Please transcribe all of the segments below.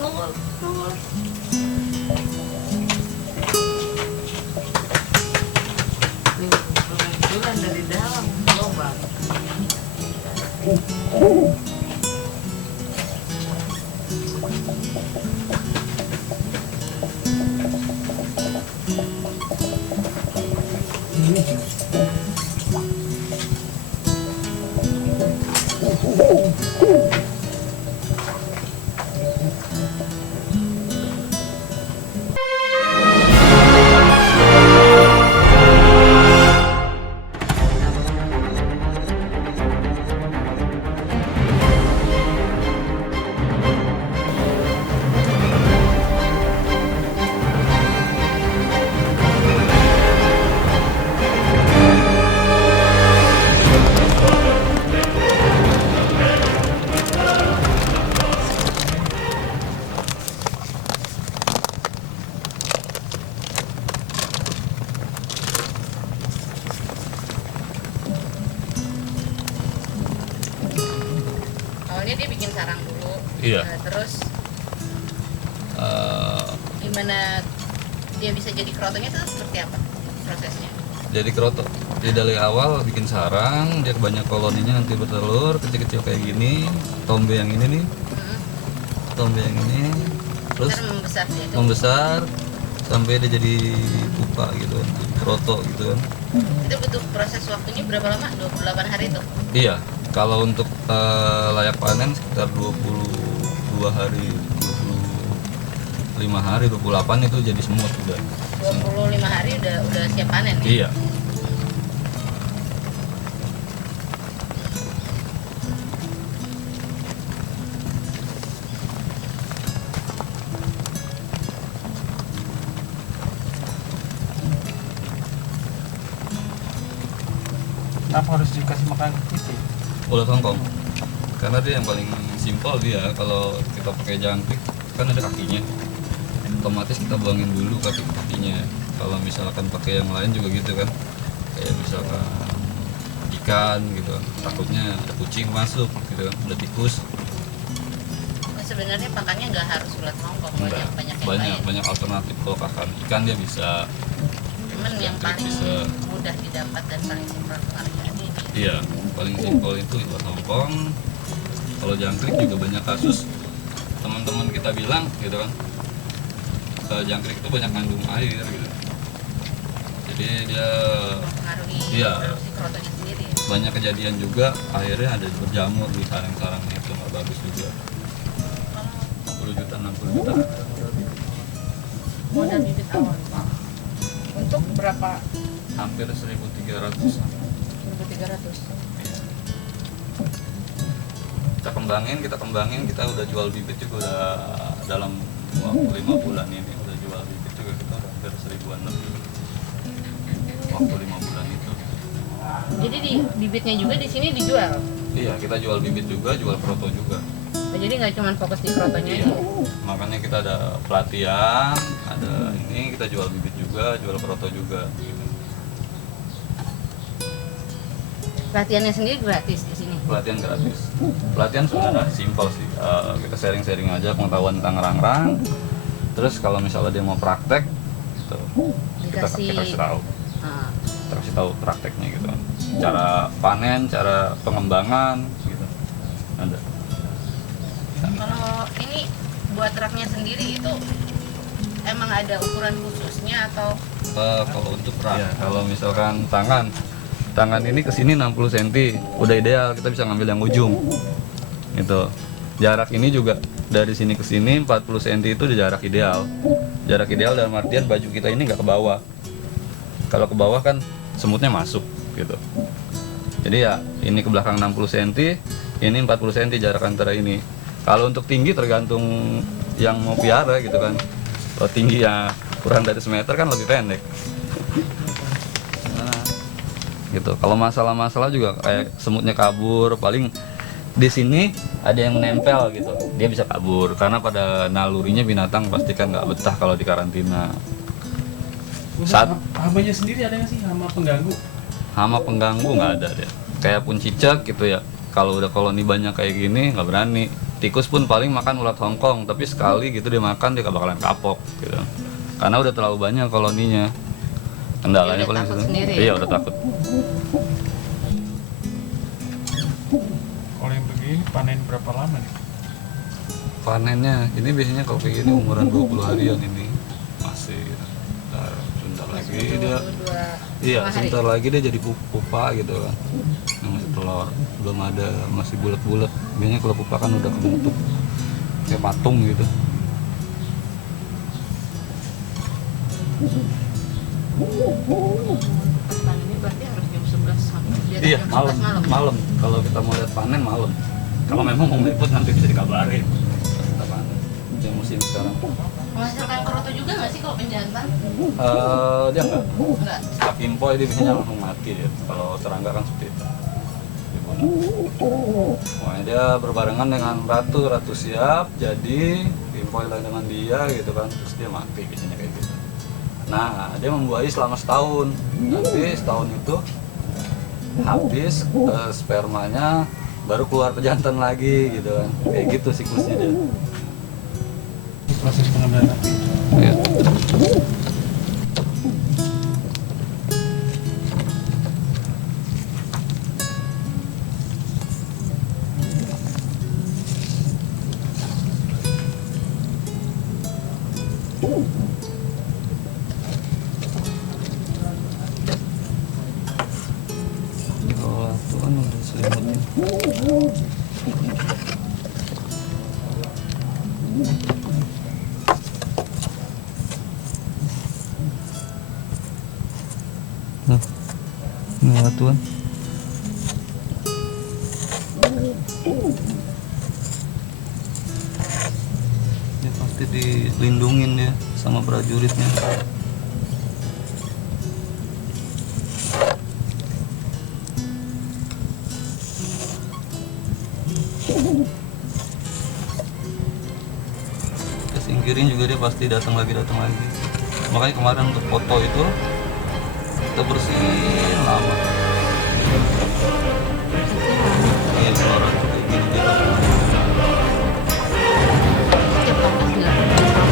Nongol, nongol. Kemunculan dari dalam lubang. Awalnya dia bikin sarang dulu. Iya. Terus gimana dia bisa jadi kerotonya itu seperti apa prosesnya? Jadi keroto. Jadi dari awal bikin sarang, dia banyak koloninya nanti bertelur kecil-kecil kayak gini. Tombe yang ini nih, tombe yang ini, terus Ntar membesar dia itu. membesar sampai dia jadi pupa gitu kan, jadi keroto gitu kan. Itu butuh proses waktunya berapa lama? 28 hari itu? Iya, kalau untuk layak panen sekitar 22 hari, 25 hari, 28 itu jadi semut udah. 25 hari udah siap panen ya? Iya. Kenapa harus dikasih makan itu? Ulat hongkong. Karena dia yang paling simpel dia. Kalau kita pakai jangkrik kan ada kakinya. Otomatis kita buangin dulu kakinya. Kalau misalkan pakai yang lain juga gitu kan. Kayak misalkan ikan gitu kan. Takutnya ada kucing masuk gitu kan. Ada tikus. Nah, sebenarnya pakannya nggak harus ulat hongkong, Enggak. banyak yang lain. Banyak alternatif kalau pakan ikan dia bisa. Cuman yang paling Bisa. mudah didapat dan paling simpel penghargaan ini. Iya, paling simpel itu ulat hongkong. Kalau jangkrik juga banyak kasus teman-teman kita bilang gitu kan, jangkrik itu banyak mengandung air gitu. Jadi dia Mempengaruhi Iya. produksi kerotonya sendiri. banyak kejadian juga akhirnya ada berjamur di sarang-sarangnya, itu nggak bagus juga. 50 juta, 60 juta. Modal bibit awal Pak. Untuk berapa? Hampir 1.300. 1.300. Kita kembangin, kita udah jual bibit juga udah dalam waktu 5 bulan ini udah jual bibit juga, kita udah hampir 1.000-an lebih waktu 5 bulan itu. Jadi bibitnya juga di sini dijual. Iya, kita jual bibit juga, jual proto juga. Oh, jadi nggak cuma fokus di kerotonya Iya. aja. Makanya kita ada pelatihan, ada ini, kita jual bibit juga, jual proto juga. Pelatihannya sendiri gratis di sini. Pelatihan gratis. Pelatihan sebenarnya simpel sih. Kita sharing-sharing aja pengetahuan tentang ngerang-ngerang. Terus kalau misalnya dia mau praktek, gitu, kita kasih tahu. Ah, Kita kasih tahu prakteknya gitu kan. Cara panen, cara pengembangan gitu. Ada. kalau ini buat raknya sendiri itu emang ada ukuran khususnya atau Kalau untuk rak, kalau misalkan tangan ini ke sini 60 cm, udah ideal, kita bisa ngambil yang ujung. Gitu. Jarak ini juga dari sini ke sini 40 cm itu udah jarak ideal. Jarak ideal dalam artian baju kita ini nggak ke bawah. Kalau ke bawah kan semutnya masuk gitu. Jadi ya ini ke belakang 60 cm, ini 40 cm jarak antara ini. Kalau untuk tinggi tergantung yang mau piara gitu kan. Kalau tinggi ya kurang dari semeter kan lebih pendek. Nah, gitu. Kalau masalah-masalah juga kayak semutnya kabur, paling di sini ada yang menempel gitu, dia bisa kabur karena pada nalurinya binatang pasti kan nggak betah kalau di karantina. Hamanya sendiri ada nggak sih, hama pengganggu? Hama pengganggu nggak ada deh, kayak pun cicak gitu ya. Kalau udah koloni banyak kayak gini nggak berani, tikus pun paling makan ulat Hongkong, tapi sekali gitu dia makan dia gak bakalan kapok gitu. Karena udah terlalu banyak koloninya. Kendalanya Dia udah paling takut situ. sendiri. Iya udah takut. Kalau yang begini panen berapa lama nih? Panennya ini biasanya kalau kayak gini umuran 20 harian ini masih sebentar lagi dia iya sebentar lagi dia jadi pupa gitu kan, yang masih telur belum ada, masih bulat-bulat. Biasanya kalau pupa kan udah kebentuk kayak patung gitu. Pas ini berarti harus jam 11 sampai di atas Iya jam 11 malam. malam. Kalau kita mau lihat panen malam. Kalau memang mau meliput nanti bisa dikabarin. Kita panen. Yang musim sekarang. Menghasilkan kroto juga nggak sih kalau penjantan? Dia enggak. Enggak. Setelah impoi dia biasanya langsung mati dia. Kalau serangga kan seperti itu. Pokoknya dia berbarengan dengan ratu siap, jadi impoi lah dengan dia gitu kan, terus dia mati biasanya kayak gitu. Nah dia membuahi selama setahun, nanti setahun itu habis spermanya baru keluar pejantan lagi gitu kan, kayak gitu siklusnya dia. Proses pengambilan api. Ya. Oh, tuh kan udah selimutnya. Nah, ini batuan. Dia pasti dilindungin ya sama prajuritnya. Kita singkirin juga dia pasti datang lagi. Makanya kemarin untuk foto itu kita bersihin lama. Iya, suara kayak gini dia datang lagi. Setiap kampus dilakukan.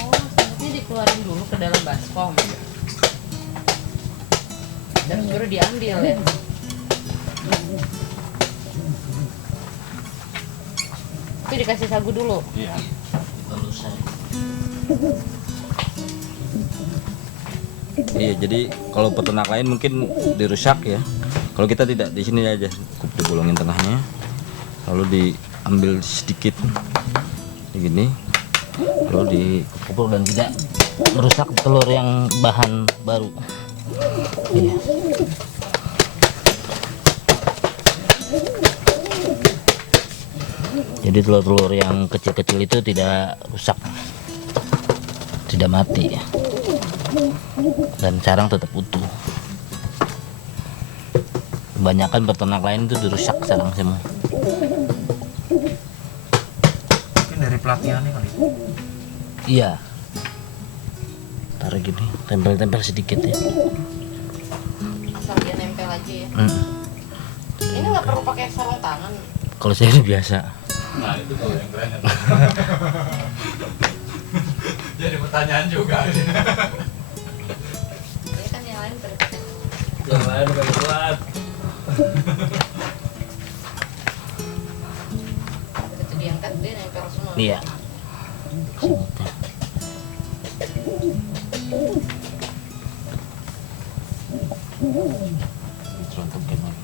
Oh, sebenarnya dikeluarin dulu ke dalam baskom. Dan baru diambil ya. Itu dikasih sagu dulu. Iya. Iya, jadi kalau peternak lain mungkin dirusak ya. Kalau kita tidak, di sini aja cukup dibolongin tengahnya, lalu diambil sedikit begini, lalu dikubur dan tidak merusak telur yang bahan baru. Iya. Jadi telur-telur yang kecil-kecil itu tidak rusak, tidak mati ya. Dan sarang tetap utuh. Kebanyakan peternak lain itu dirusak sarang semua. Mungkin dari pelatihannya kali. Iya. Tarik gini, tempel-tempel sedikit ya. Asal dia nempel aja ya. Mm. Ini nggak perlu pakai sarung tangan. Kalau saya udah biasa. Nah itu tuh yang keren. Jadi pertanyaan juga. Ini kan yang lain pada Yang lain udah kuat. begitu diangkat dia nempel semua. Iya. Dicontohkan lagi.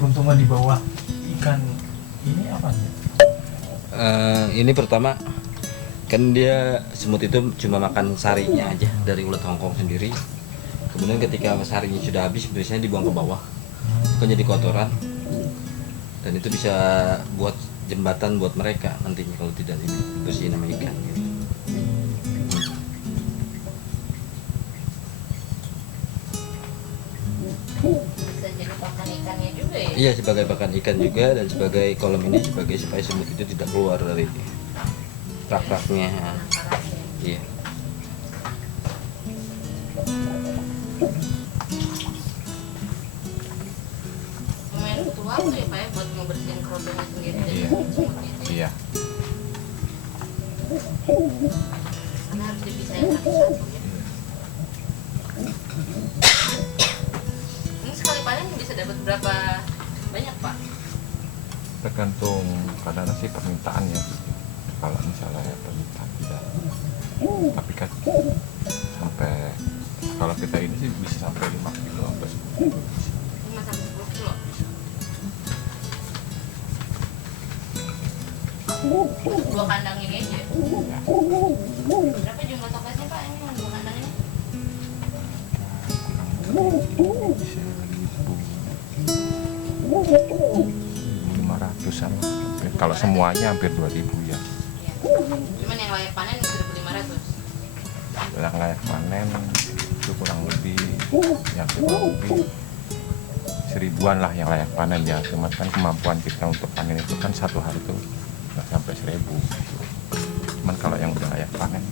Keuntungan di bawah ikan ini apa nih? Ini pertama kan dia semut itu cuma makan sarinya aja dari ulat Hongkong sendiri. Kemudian ketika sarinya sudah habis biasanya dibuang ke bawah, itu kan jadi kotoran, dan itu bisa buat jembatan buat mereka nantinya kalau tidak dibersihin sama ikan gitu. Bisa jadi pakan ikannya juga ya. Iya, sebagai pakan ikan juga, dan sebagai kolam ini sebagai supaya semut itu tidak keluar dari rak-raknya. Penangkarannya. Iya. Lumayan butuh waktu ya Pak ya buat ngebersihin kerodongnya sendiri dari Iya. semutnya itu. Iya. Karena harus dipisahin satu-satu ya. Ini sekali panen bisa dapat berapa banyak Pak? Tergantung kadang sih permintaan ya. Kalau misalnya permintaan tidak, tapi kan sampai kalau kita ini sih bisa sampai 5 kilo sampai 10 kilo. 5 sampai 10 kilo. Dua kandang ini aja. Ya. Berapa jumlah toplesnya Pak ini yang dua kandang ini? Bisa 1.500-an. Kalau semuanya hampir 2.000 ya. Iya. Cuman yang layak panen 1.500. Yang layak panen itu kurang lebih ya kurang lebih 1.000-an lah yang layak panen ya. Cuman kan kemampuan kita untuk panen itu kan satu hari itu nggak sampai 1.000 gitu. Cuman kalau yang udah layak panen